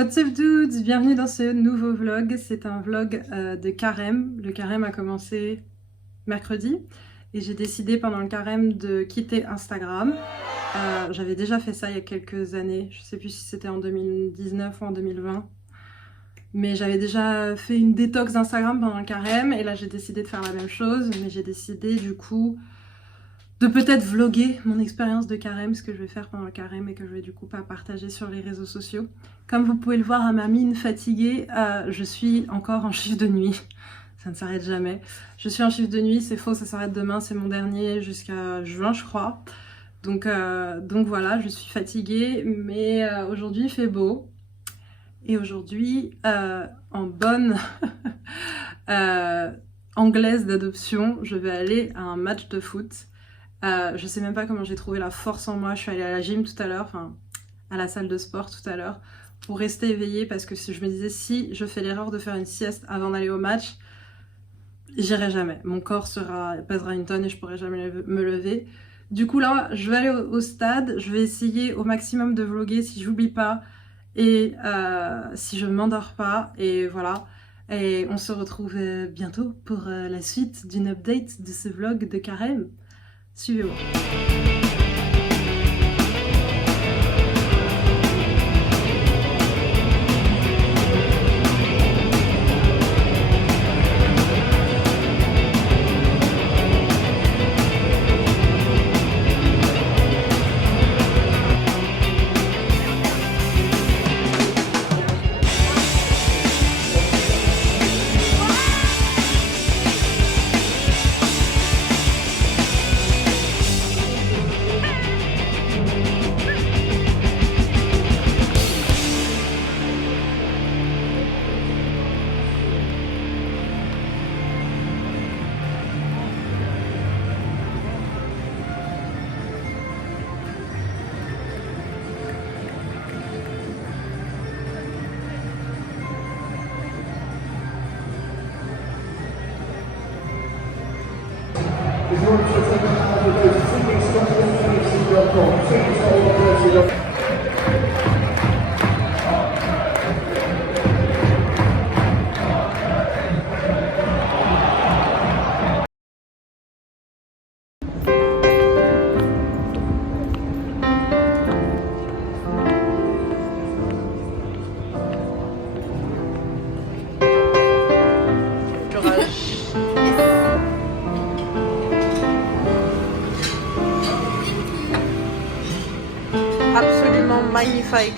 What's up dudes, bienvenue dans ce nouveau vlog. C'est un vlog de carême. Le carême a commencé mercredi et j'ai décidé pendant le carême de quitter Instagram. J'avais déjà fait ça il y a quelques années, je sais plus si c'était en 2019 ou en 2020. Mais j'avais déjà fait une détox d'Instagram pendant le carême et là j'ai décidé de faire la même chose. Mais j'ai décidé du coup de peut-être vlogger mon expérience de carême, ce que je vais faire pendant le carême et que je vais du coup pas partager sur les réseaux sociaux. Comme vous pouvez le voir à ma mine fatiguée, je suis encore en chiffre de nuit. Ça ne s'arrête jamais. Je suis en chiffre de nuit, c'est faux, ça s'arrête demain, c'est mon dernier jusqu'à juin je crois. Donc voilà, je suis fatiguée, mais aujourd'hui il fait beau. Et aujourd'hui, en bonne anglaise d'adoption, je vais aller à un match de foot. Je sais même pas comment j'ai trouvé la force en moi. Je suis allée à la gym tout à l'heure, enfin à la salle de sport tout à l'heure, pour rester éveillée parce que je me disais si je fais l'erreur de faire une sieste avant d'aller au match, j'irai jamais. Mon corps pèsera une tonne et je pourrai jamais me lever. Du coup là, je vais aller au stade, je vais essayer au maximum de vlogger si j'oublie pas et si je m'endors pas. Et voilà. Et on se retrouve bientôt pour la suite d'une update de ce vlog de carême. Suivez-moi. Absolument magnifique.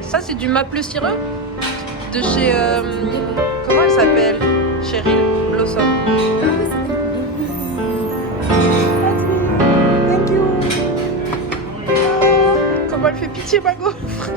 Ça c'est du Maple Syrup de chez comment elle s'appelle? Cheryl Blossom. Thank you. Comment elle fait pitié ma gaufre.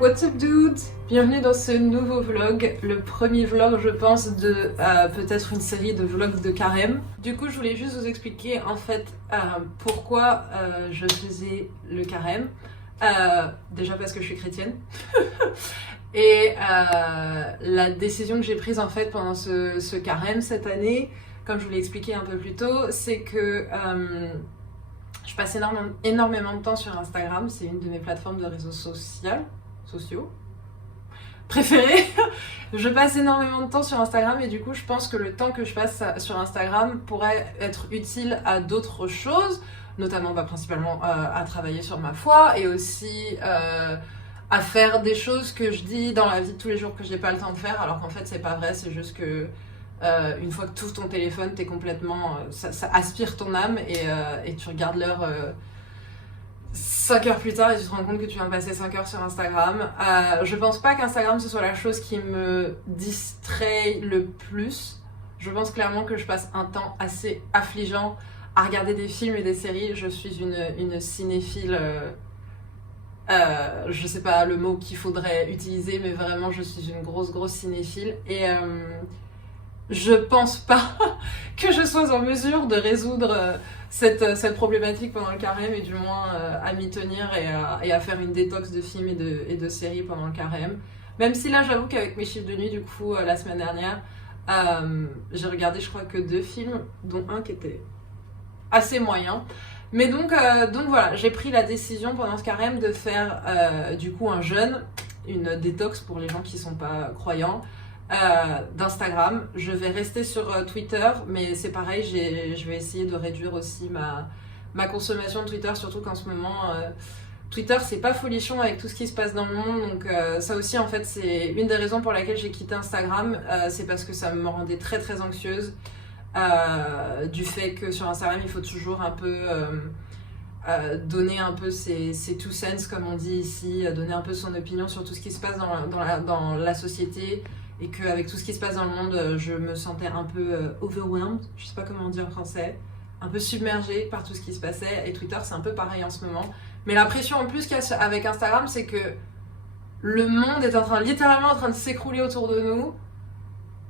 What's up dudes? Bienvenue dans ce nouveau vlog, le premier vlog je pense de peut-être une série de vlogs de carême. Du coup je voulais juste vous expliquer en fait pourquoi je faisais le carême. Déjà parce que je suis chrétienne et la décision que j'ai prise en fait pendant ce carême cette année, comme je vous l'ai expliqué un peu plus tôt, c'est que je passe énormément de temps sur Instagram, c'est une de mes plateformes de réseaux sociaux préférés. Je passe énormément de temps sur Instagram et du coup je pense que le temps que je passe sur Instagram pourrait être utile à d'autres choses, notamment principalement à travailler sur ma foi et aussi à faire des choses que je dis dans la vie de tous les jours que j'ai pas le temps de faire, alors qu'en fait c'est pas vrai, c'est juste que une fois que tu ouvres ton téléphone, t'es complètement, ça aspire ton âme et tu regardes l'heure 5 heures plus tard et tu te rends compte que tu viens de passer 5 heures sur Instagram. Je pense pas qu'Instagram ce soit la chose qui me distrait le plus. Je pense clairement que je passe un temps assez affligeant à regarder des films et des séries. Je suis une cinéphile, je sais pas le mot qu'il faudrait utiliser, mais vraiment je suis une grosse cinéphile. Et je pense pas que je sois en mesure de résoudre cette problématique pendant le carême, et du moins à m'y tenir et à faire une détox de films et de séries pendant le carême. Même si là, j'avoue qu'avec mes chiffres de nuit, du coup, la semaine dernière, j'ai regardé, je crois, que 2 films, dont un qui était assez moyen. Mais donc voilà, j'ai pris la décision pendant ce carême de faire du coup un jeûne, une détox pour les gens qui sont pas croyants, d'Instagram. Je vais rester sur Twitter, mais c'est pareil, je vais essayer de réduire aussi ma consommation de Twitter, surtout qu'en ce moment, Twitter c'est pas folichon avec tout ce qui se passe dans le monde, donc ça aussi en fait c'est une des raisons pour laquelle j'ai quitté Instagram, c'est parce que ça me rendait très anxieuse, du fait que sur Instagram il faut toujours un peu donner un peu ses two cents comme on dit ici, donner un peu son opinion sur tout ce qui se passe dans la société, et qu'avec tout ce qui se passe dans le monde, je me sentais un peu overwhelmed, je sais pas comment on dit en français, un peu submergée par tout ce qui se passait, et Twitter c'est un peu pareil en ce moment. Mais la pression en plus qu'il y a avec Instagram, c'est que le monde est littéralement en train de s'écrouler autour de nous,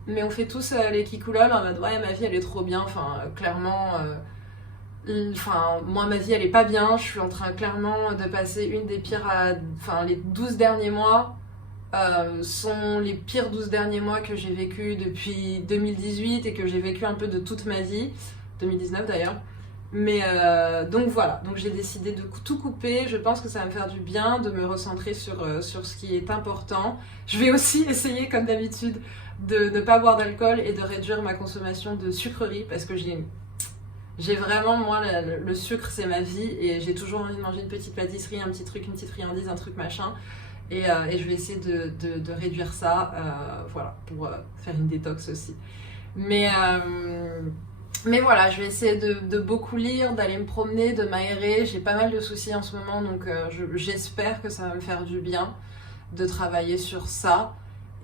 mais on fait tous les kikoulol en mode ouais ma vie elle est trop bien, enfin clairement... moi ma vie elle est pas bien, je suis en train clairement de passer une des pires... les 12 derniers mois sont les pires 12 derniers mois que j'ai vécu depuis 2018 et que j'ai vécu un peu de toute ma vie, 2019 d'ailleurs. Mais donc voilà, donc j'ai décidé de tout couper. Je pense que ça va me faire du bien de me recentrer sur ce qui est important. Je vais aussi essayer comme d'habitude de ne pas boire d'alcool et de réduire ma consommation de sucreries, parce que j'ai vraiment, moi, le sucre, c'est ma vie, et j'ai toujours envie de manger une petite pâtisserie, un petit truc, une petite friandise, un truc machin. Et je vais essayer de réduire ça, voilà, pour faire une détox aussi. Mais voilà, je vais essayer de beaucoup lire, d'aller me promener, de m'aérer. J'ai pas mal de soucis en ce moment, donc j'espère que ça va me faire du bien de travailler sur ça.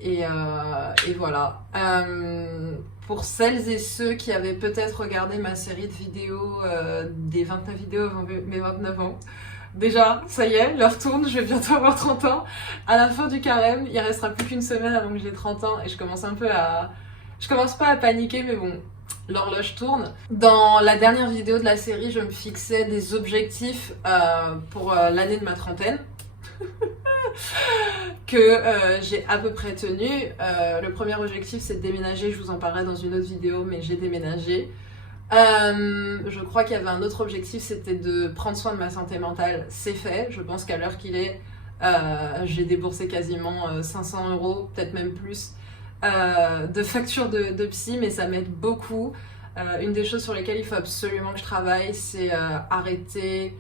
Et voilà. Pour celles et ceux qui avaient peut-être regardé ma série de vidéos, des 29 vidéos avant mes 29 ans, déjà, ça y est, l'heure tourne, je vais bientôt avoir 30 ans. À la fin du carême, il restera plus qu'une semaine avant que j'ai 30 ans, et je commence pas à paniquer, mais bon, l'horloge tourne. Dans la dernière vidéo de la série, je me fixais des objectifs pour l'année de ma trentaine. Que j'ai à peu près tenu. Le premier objectif c'est de déménager, je vous en parlerai dans une autre vidéo, mais j'ai déménagé. Je crois qu'il y avait un autre objectif, c'était de prendre soin de ma santé mentale. C'est fait, je pense qu'à l'heure qu'il est, j'ai déboursé quasiment 500 €, peut-être même plus, de factures de psy, mais ça m'aide beaucoup. Une des choses sur lesquelles il faut absolument que je travaille, c'est arrêter...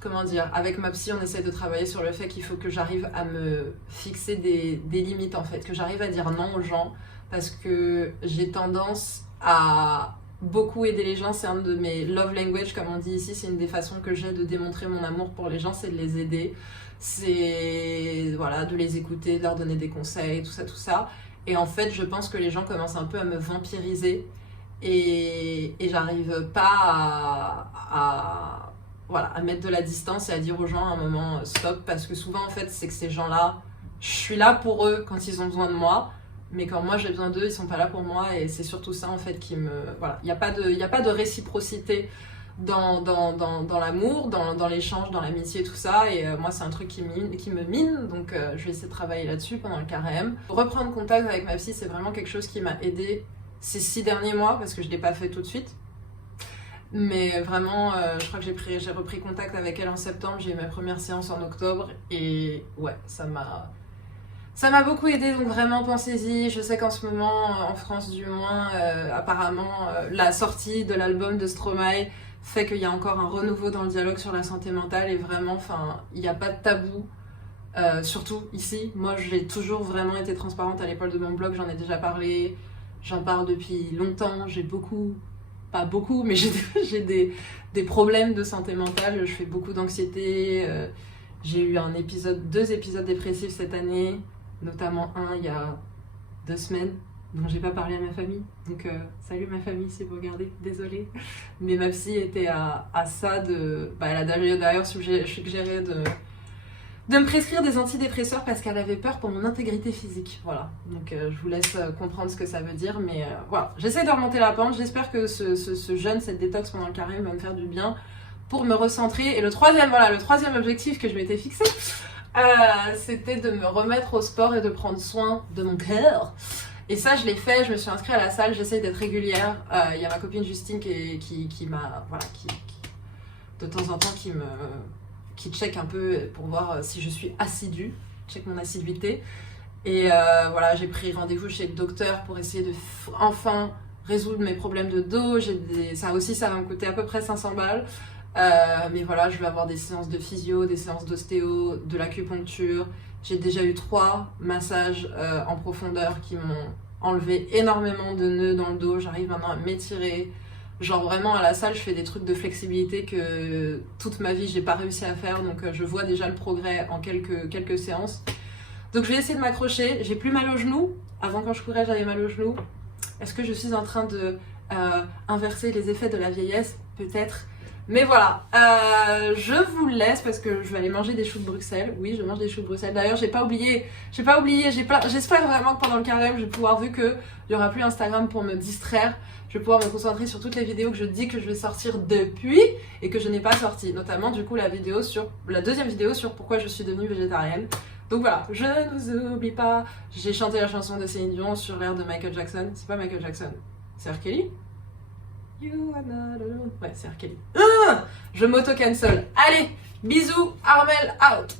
Comment dire, avec ma psy, on essaie de travailler sur le fait qu'il faut que j'arrive à me fixer des limites, en fait, que j'arrive à dire non aux gens, parce que j'ai tendance à beaucoup aider les gens. C'est un de mes love language, comme on dit ici, c'est une des façons que j'ai de démontrer mon amour pour les gens, c'est de les aider, c'est voilà, de les écouter, de leur donner des conseils, tout ça. Et en fait, je pense que les gens commencent un peu à me vampiriser, et j'arrive pas à mettre de la distance et à dire aux gens à un moment stop, parce que souvent en fait c'est que ces gens-là, je suis là pour eux quand ils ont besoin de moi, mais quand moi j'ai besoin d'eux, ils sont pas là pour moi, et c'est surtout ça en fait qui me... Voilà, il n'y a pas de réciprocité dans l'amour, dans l'échange, dans l'amitié, tout ça, et moi c'est un truc qui me mine, donc je vais essayer de travailler là-dessus pendant le carême. Reprendre contact avec ma psy, c'est vraiment quelque chose qui m'a aidée ces 6 derniers mois, parce que je l'ai pas fait tout de suite. Mais vraiment, je crois que j'ai repris contact avec elle en septembre, j'ai eu ma première séance en octobre, et ouais, ça m'a beaucoup aidé, donc vraiment pensez-y. Je sais qu'en ce moment, en France du moins, apparemment, la sortie de l'album de Stromae fait qu'il y a encore un renouveau dans le dialogue sur la santé mentale, et vraiment, il n'y a pas de tabou, surtout ici. Moi, j'ai toujours vraiment été transparente à l'épaule de mon blog, j'en ai déjà parlé, j'en parle depuis longtemps, j'ai beaucoup pas beaucoup, mais j'ai des problèmes de santé mentale. Je fais beaucoup d'anxiété. J'ai eu 2 épisodes dépressifs cette année, notamment un il y a 2 semaines, dont j'ai pas parlé à ma famille. Donc salut ma famille si vous regardez, désolée. Mais ma psy était à ça de... Bah, elle a d'ailleurs suggéré de me prescrire des antidépresseurs parce qu'elle avait peur pour mon intégrité physique. Voilà, donc je vous laisse comprendre ce que ça veut dire, mais voilà, j'essaie de remonter la pente. J'espère que ce jeûne, cette détox pendant le carême va me faire du bien pour me recentrer. Et le troisième objectif que je m'étais fixé, c'était de me remettre au sport et de prendre soin de mon cœur. Et ça, je l'ai fait, je me suis inscrite à la salle, j'essaie d'être régulière. Il y a ma copine Justine qui m'a... Voilà, qui de temps en temps, qui check un peu pour voir si je suis assidue, check mon assiduité. Et voilà, j'ai pris rendez-vous chez le docteur pour essayer de enfin résoudre mes problèmes de dos. Ça aussi, ça va me coûter à peu près 500 balles. Mais voilà, je vais avoir des séances de physio, des séances d'ostéo, de l'acupuncture. J'ai déjà eu 3 massages en profondeur qui m'ont enlevé énormément de nœuds dans le dos. J'arrive maintenant à m'étirer. Genre vraiment à la salle, je fais des trucs de flexibilité que toute ma vie j'ai pas réussi à faire, donc je vois déjà le progrès en quelques séances. Donc je vais essayer de m'accrocher. J'ai plus mal au genou. Avant, quand je courais, j'avais mal au genou. Est-ce que je suis en train de inverser les effets de la vieillesse? Peut-être. Mais voilà, je vous laisse parce que je vais aller manger des choux de Bruxelles. Oui, je mange des choux de Bruxelles. D'ailleurs, j'ai pas oublié. J'espère vraiment que pendant le carême, je vais pouvoir, vu qu'il n'y aura plus Instagram pour me distraire, je vais pouvoir me concentrer sur toutes les vidéos que je dis que je vais sortir depuis et que je n'ai pas sorties. Notamment, du coup, la deuxième vidéo sur pourquoi je suis devenue végétarienne. Donc voilà, je ne vous oublie pas. J'ai chanté la chanson de Céline Dion sur l'air de Michael Jackson. C'est pas Michael Jackson, c'est R. Kelly. You are not alone. Ouais, c'est R. Kelly. Je m'auto-cancel. Allez, bisous, Armel out.